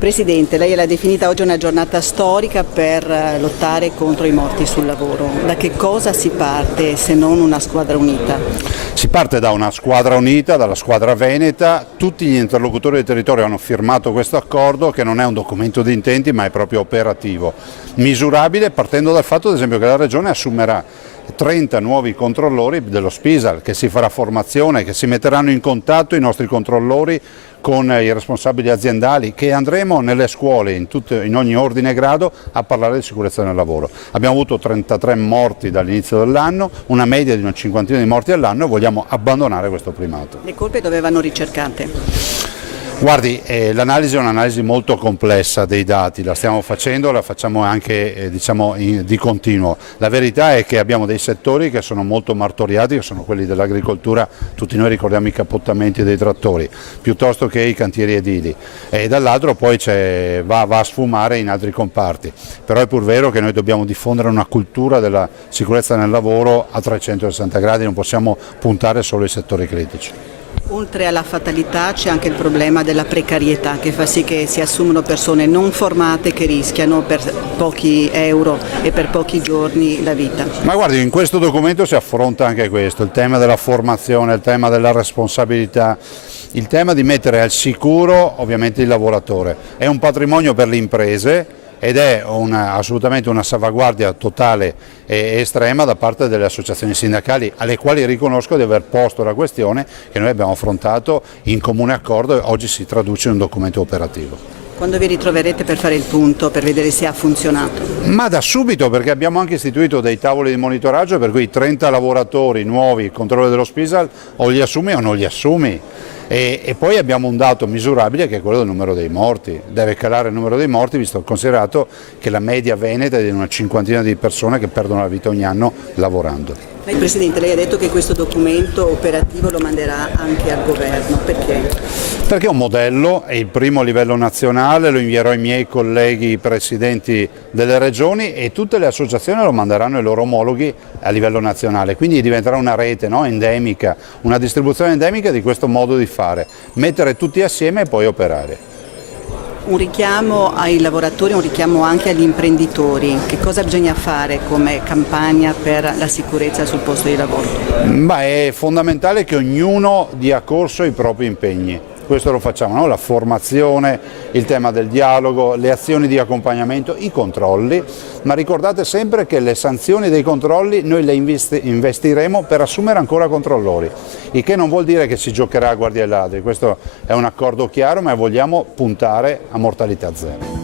Presidente, lei l'ha definita oggi una giornata storica per lottare contro i morti sul lavoro. Da che cosa si parte se non una squadra unita? Si parte da una squadra unita, dalla squadra veneta. Tutti gli interlocutori del territorio hanno firmato questo accordo, che non è un documento di intenti ma è proprio operativo, misurabile, partendo dal fatto ad esempio che la Regione assumerà 30 nuovi controllori dello Spisal, che si farà formazione, che si metteranno in contatto i nostri controllori con i responsabili aziendali, che andremo nelle scuole in ogni ordine e grado a parlare di sicurezza nel lavoro. Abbiamo avuto 33 morti dall'inizio dell'anno, una media di una cinquantina di morti all'anno, e vogliamo abbandonare questo primato. Le colpe dove vanno ricercate? Guardi, l'analisi è un'analisi molto complessa dei dati, la stiamo facendo, la facciamo anche di continuo. La verità è che abbiamo dei settori che sono molto martoriati, che sono quelli dell'agricoltura, tutti noi ricordiamo i cappottamenti dei trattori, piuttosto che i cantieri edili, e dall'altro poi va a sfumare in altri comparti. Però è pur vero che noi dobbiamo diffondere una cultura della sicurezza nel lavoro a 360 gradi, non possiamo puntare solo ai settori critici. Oltre alla fatalità c'è anche il problema della precarietà, che fa sì che si assumono persone non formate che rischiano per pochi euro e per pochi giorni la vita. Ma guardi, in questo documento si affronta anche questo, il tema della formazione, il tema della responsabilità, il tema di mettere al sicuro ovviamente il lavoratore. È un patrimonio per le imprese ed è assolutamente una salvaguardia totale e estrema da parte delle associazioni sindacali, alle quali riconosco di aver posto la questione che noi abbiamo affrontato in comune accordo e oggi si traduce in un documento operativo. Quando vi ritroverete per fare il punto, per vedere se ha funzionato? Ma da subito, perché abbiamo anche istituito dei tavoli di monitoraggio per cui 30 lavoratori nuovi, controllo dello Spisal, o li assumi o non li assumi. E poi abbiamo un dato misurabile che è quello del numero dei morti. Deve calare il numero dei morti, visto considerato che la media veneta è di una cinquantina di persone che perdono la vita ogni anno lavorando. Presidente, lei ha detto che questo documento operativo lo manderà anche al governo, perché? Perché è un modello, è il primo a livello nazionale, lo invierò ai miei colleghi presidenti delle regioni e tutte le associazioni lo manderanno ai loro omologhi a livello nazionale, quindi diventerà una rete, no, endemica, una distribuzione endemica di questo modo di fare, mettere tutti assieme e poi operare. Un richiamo ai lavoratori, un richiamo anche agli imprenditori. Che cosa bisogna fare come campagna per la sicurezza sul posto di lavoro? È fondamentale che ognuno dia corso ai propri impegni. Questo lo facciamo, no? La formazione, il tema del dialogo, le azioni di accompagnamento, i controlli, ma ricordate sempre che le sanzioni dei controlli noi le investiremo per assumere ancora controllori, il che non vuol dire che si giocherà a guardie ai ladri, questo è un accordo chiaro, ma vogliamo puntare a mortalità zero.